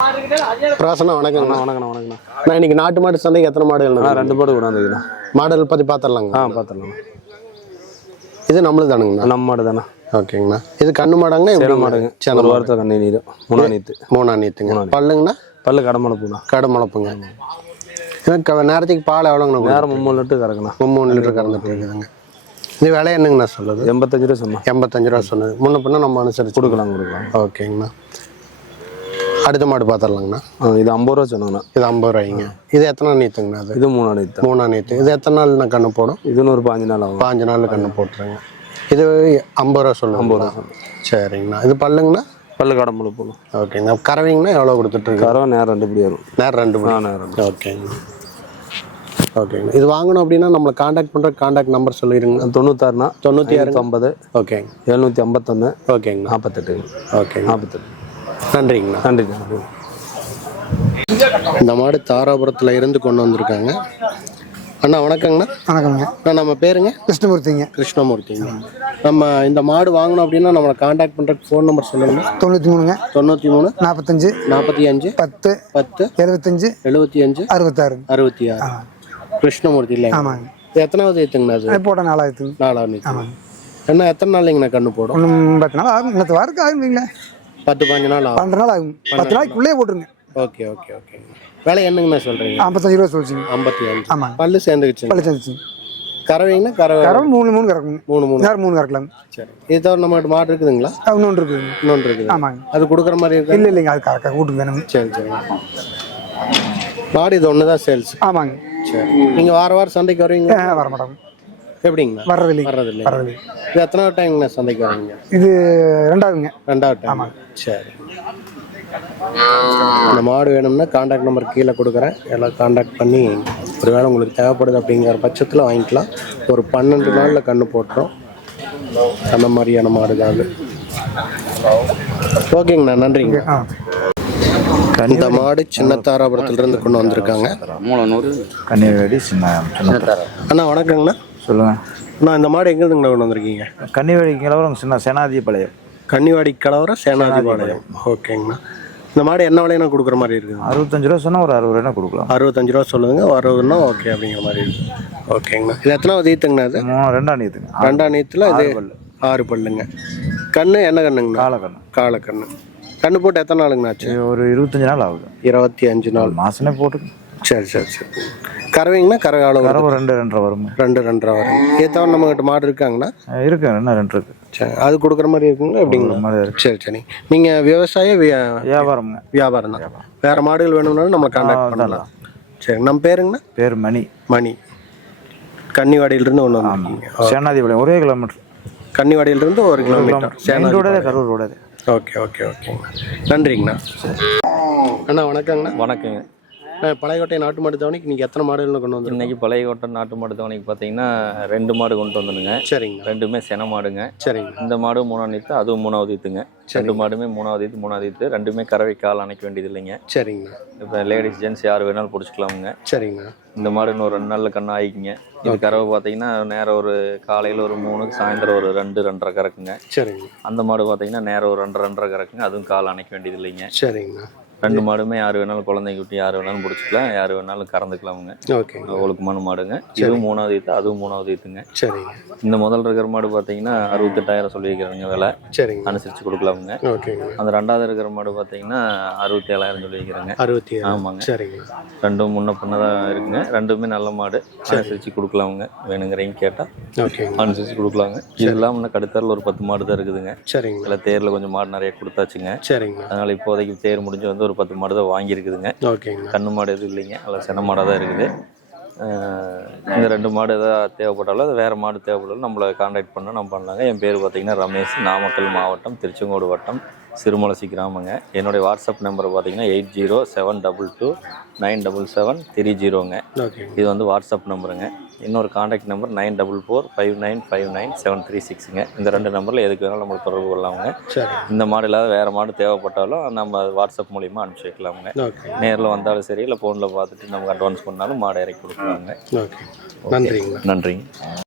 பிராசனா வணக்கங்கண்ணா. வணக்கண்ணா. நான் இன்னைக்கு நாட்டு மாடு சந்தைக்கு எத்தனை மாடுகள்? 2 மாடு கொண்டாந்துங்கண்ணா. மாடல் பற்றி பார்த்துடலாங்க. பார்த்துடலாம். இது நம்மளும் தானுங்கண்ணா? நம்ம மாடு தானே. ஓகேங்கண்ணா. இது கண்ணு மாடாங்கண்ணா? சேலம் மாடுங்க. ஒரு வாரத்தில் கண்ணு நீரும். மூணா நீத்துங்க. பல்லுங்கண்ணா? பல்லு கடமளப்புண்ணா. கடமளப்புங்க. நேரத்துக்கு பால் எவ்வளோங்கண்ணா? நேரம் 3 லிட்டர் கறக்குண்ணா. 3 லிட்டர் கறந்துட்டு இருக்குதுங்க. இது விலை என்னங்கண்ணா சொல்லுது? 85 ரூபா சொன்னோம். 85 ரூபா சொன்னது. முன்ன பின்ன நம்ம அனுசரிச்சு கொடுக்கலாம். ஓகேங்கண்ணா. அடுத்த மாடு பார்த்துடலாங்கண்ணா. இது 50 ரூபா சொன்னாங்கண்ணா. இது 50 ரூபாய்ங்க. இது எத்தனை நீத்துங்கண்ணா? அது இது 3 நீத்து. 3 நீத்து. இது எத்தனை நாள்ண்ணா கண்ணு போடும்? இதுன்னு ஒரு 5 நாள் ஆகும். 5 நாள் கண்ணு போட்டுருங்க. இது 50 ரூபா சொல்லுங்க. 50 ரூபா. சரிங்கண்ணா. இது பல்லுங்கண்ணா? பல்லு கடம்பளை போகும். ஓகேங்கண்ணா. கறவைங்கண்ணா எவ்வளோ கொடுத்துட்ருக்கு? கறவை நேரம் 2 படி வரும். நேரம் 2 படி. நேரம். ஓகேங்கண்ணா. ஓகேங்கண்ணா. இது வாங்கணும் அப்படின்னா நம்மளை காண்டாக்ட் பண்ணுற காண்டாக்ட் நம்பர் சொல்லிடுங்க. 96ண்ணா. 9650. ஓகேங்க. 751. ஓகேங்கண்ணா. 48. ஓகே. 48. நன்றிங்கண்ணா. நன்றிங்க. இந்த மாடு தாராபுரத்தில் இருந்து கொண்டு வந்திருக்காங்க. அண்ணா வணக்கங்கண்ணா. வணக்கங்க. நம்ம பேருங்க? கிருஷ்ணமூர்த்திங்க. கிருஷ்ணமூர்த்திங்க. நம்ம இந்த மாடு வாங்கணும் அப்படின்னா நம்மளை காண்டாக்ட் பண்ணுறதுக்கு ஃபோன் நம்பர் சொல்லுங்க. 93ங்க. 93 45 45 10 10 75 75 66 66. கிருஷ்ணமூர்த்தி இல்லை? ஆமாங்க. எத்தனாவது ஏற்றுங்கண்ணா? அது போட்ட 4,000. 4வது. என்ன எத்தனை நாளைங்கண்ணா கண்ணு போடும்? 10 நாள் ஆகும். இன்னத்து வாரத்துக்கு ஆகுங்களா? 10-15 நாள் ஆகும். 12 நாள் ஆகும். 10 நாளைக்குள்ளே போட்டுருங்க. ஓகே. விலை என்னங்கண்ணா சொல்கிறீங்க? 55 ரூபா சொல்லிச்சுங்க. 55. ஆமாங்க. பல்லு சேர்ந்துக்குச்சு. பல்லு சேர்ந்துச்சுங்க. கறவைங்கண்ணா? கறவை 3 கறக்குங்க. 3 நேரம் 3 கறக்கலாங்க. சரி. இது தவிர நம்மகிட்ட மாடு இருக்குதுங்களா? இன்னொன்று இருக்குதுங்க. இன்னொன்று இருக்குது. ஆமாங்க. அது கொடுக்குற மாதிரி இருக்கு? இல்லைங்க. அது கறக்க கூட்டு வேணுங்க. சரி. மாடு இது ஒன்று தான் சேல்ஸ்? ஆமாங்க. சரி. நீங்கள் வாரம் சந்தைக்கு வருவீங்களா? வர மாட்டாங்க. எப்படிங்கண்ணா? வர்றதில்லை. இது எத்தனாவது டைம்ங்கண்ணா சந்தைக்கு வருவீங்க? இது 2வதுங்க. 2வது டைம். ஆமாங்க. சரி. இந்த மாடு வேணும்னா காண்டாக்ட் நம்பர் கீழே கொடுக்குறேன். எல்லாம் காண்டாக்ட் பண்ணி ஒருவேளை உங்களுக்கு தேவைப்படுது அப்படிங்கிற பட்சத்தில் வாங்கிக்கலாம். ஒரு 12 நாளில் கண்ணு போட்டுரும். அந்த மாதிரியான மாடு தான் அது. ஓகேங்கண்ணா. நன்றிங்க. இந்த மாடு சின்ன தாராபுரத்துலேருந்து கொண்டு வந்திருக்காங்க. கன்னிவாடி சின்ன அண்ணா வணக்கங்கண்ணா. சொல்லுங்க. அண்ணா இந்த மாடு எங்கேருந்துங்கண்ணா கொண்டு வந்திருக்கீங்க? கன்னிவாடி கிளவரம் சின்ன சேனாதிபாளையம். கன்னிவாடி கலவரம் சேனாதிபாளையம். ஓகேங்கண்ணா. இந்த மாடு என்ன விலையா கொடுக்குற மாதிரி இருக்குது? 65 ரூபா சொன்னால் ஒரு 60 ரூபா கொடுக்கலாம். 65 ரூபா சொல்லுங்க. 60ன்னா ஓகே அப்படிங்கிற மாதிரி இருக்குது. ஓகேங்கண்ணா. இது எத்தனாவது ஈத்துங்கண்ணா? அது 2ஆம் நீத்துங்க. 2ஆம் நீத்தில் இது 6 பல்லுங்க. கண்ணு என்ன கண்ணுங்கண்ணா? காலக்கண்ணு. கண்ணு போட்டு எத்தனை நாளுங்கண்ணா ஆச்சு? ஒரு 25 நாள் ஆகுது. 25 நாள். மாசமே போட்டு. சரி. கறவைங்கண்ணா? கறவை அளவு 2.5 வரும். 2.5 வரும். இது தவிர நம்மகிட்ட மாடு இருக்காங்கண்ணா? இருக்கு. என்ன 2 இருக்கு. சரி. அது கொடுக்குற மாதிரி இருக்குங்களா? எப்படிங்களா? சரி. நீங்கள் விவசாய வியாபாரம் தான். வேறு மாடுகள் வேணும்னாலும் நம்ம கான்டாக்ட் பண்ணலாம். சரி. நம்ம பேருங்கண்ணா? பேர் மணி. கன்னிவாடியிலிருந்து ஒன்று வந்திருக்கீங்க? Senathipalayam 1 kilometre. கன்னிவாடியிலிருந்து 1 kilometre. Senathipalayam Karur road. ஓகேங்கண்ணா. நன்றிங்கண்ணா. அண்ணா வணக்கங்கண்ணா. வணக்கங்க. பழையகோட்டை நாட்டு மாடு தவணைக்கு நீங்கள் எத்தனை மாடுகள் கொண்டு வந்து? இன்னைக்கு பழையகோட்டை நாட்டு மாடு தவணைக்கு பார்த்தீங்கன்னா 2 மாடு கொண்டு வந்துடுங்க. சரிங்க. 2மே சென மாடுங்க. சரிங்க. இந்த மாடு 3ஆம் நீத்து, அதுவும் 3வது ஈத்துங்க. 2 மாடுமே 3வது ஈத்து. 2மே கறவை கால் அணைக்க வேண்டியது இல்லைங்க. சரிங்க. இப்போ லேடிஸ் ஜென்ட்ஸ் யார் வேணாலும் பிடிச்சிக்கலாமுங்க. சரிங்க. இந்த மாடு இன்னும் 2 நாளில் கண்ணு ஆயிக்குங்க. இது கறவை பார்த்தீங்கன்னா நேரம் ஒரு காலையில் ஒரு 3, சாயந்தரம் ஒரு 2-2.5 கறக்குங்க. சரிங்க. அந்த மாடு பார்த்தீங்கன்னா நேரம் ஒரு 2-2.5 கறக்குங்க. அதுவும் கால் அணைக்க வேண்டியது இல்லைங்க. சரிங்க. 2 மாடுமே யார் வேணாலும் குழந்தைங்க விட்டு யார் வேணாலும் பிடிச்சிக்கலாம். யார் வேணாலும் கறந்துக்கலாமுங்க. ஓகே. ஒழுக்கமான மாடுங்க. இதுவும் 3வது ஈத்து, அதுவும் 3வது ஈத்துங்க. சரிங்க. இந்த முதல் இருக்கிற மாடு பார்த்தீங்கன்னா 68,000 சொல்லியிருக்கிறாங்க விலை. சரிங்க. அனுசரித்து கொடுக்கலாமுங்க. ஓகேங்க. அந்த 2வது இருக்கிற மாடு பார்த்தீங்கன்னா 67,000 சொல்லியிருக்கிறாங்க. 67. ஆமாங்க. சரிங்க. 2ம் முன்ன பின்ன தான் இருக்குங்க. 2மே நல்ல மாடு. அனுசரித்து கொடுக்கலாமுங்க. வேணுங்கிறீங்க கேட்டால் அனுசரித்து கொடுக்கலாங்க. இது இல்லாமல் இன்னும் கடுத்தரில் ஒரு 10 மாடு தான் இருக்குதுங்க. சரிங்க. இல்லை தேரில் கொஞ்சம் மாடு நிறைய கொடுத்தாச்சுங்க. சரிங்க. அதனால் இப்போதைக்கு தேர் முடிஞ்சு வந்து ஒரு 10 மாடு தான் வாங்கியிருக்குதுங்க. ஓகேங்க. கண்ணு மாடு எதுவும் இல்லைங்க. அதில் சென மாடாக தான் இருக்குது. இந்த 2 மாடு எதாவது தேவைப்பட்டாலும் அது வேறு மாடு தேவைப்பட்டாலும் நம்மளை கான்டாக்ட் பண்ணால் நம்ம பண்ணலாங்க. என் பேர் பார்த்தீங்கன்னா ரமேஷ். நாமக்கல் மாவட்டம், திருச்செங்கோடு வட்டம், சிறுமலசி கிராமங்க. என்னுடைய வாட்ஸ்அப் நம்பர் பார்த்தீங்கன்னா 8072297730ங்க. இது வந்து வாட்ஸ்அப் நம்பருங்க. இன்னொரு கான்டாக்ட் நம்பர் 9445959736ங்க. இந்த 2 நம்பரில் எதுக்கு வேணாலும் நம்மளுக்கு தொடர்பு கொள்ளலாமுங்க. இந்த மாடு இல்லாத வேறு மாடு தேவைப்பட்டாலும் நம்ம வாட்ஸ்அப் மூலிமா அனுப்பிச்சி வைக்கலாமுங்க. நேரில் வந்தாலும் சரி, இல்லை ஃபோனில் பார்த்துட்டு நமக்கு அட்வான்ஸ் பண்ணாலும் மாடை இறக்கி கொடுக்கலாமுங்க. நன்றிங்க. நன்றிங்க.